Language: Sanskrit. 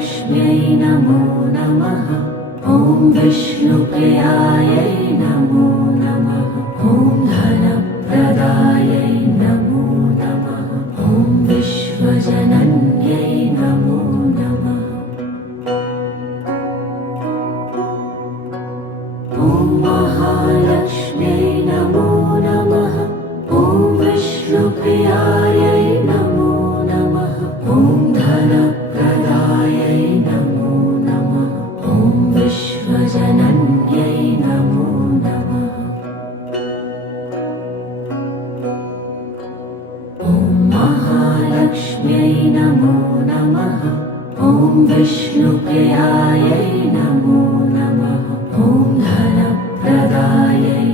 महालक्ष्म्यै नमो नमः। ॐ विष्णुप्रियायै नमो नमः। ॐ धनप्रदायै नमो नमः। ॐ विश्वजनन्यै नमो नमः। ॐ महालक्ष्म्यै नमो नमः। ॐ विष्णुप्रियायै नमो नमः। ॐ धनप्रदायै नमो नमः। ॐ विश्वजनन्यै नमो नमः। ॐ महालक्ष्म्यै नमो नमः। ॐ विष्णुप्रियायै नमो नमः। ॐ धनप्रदायै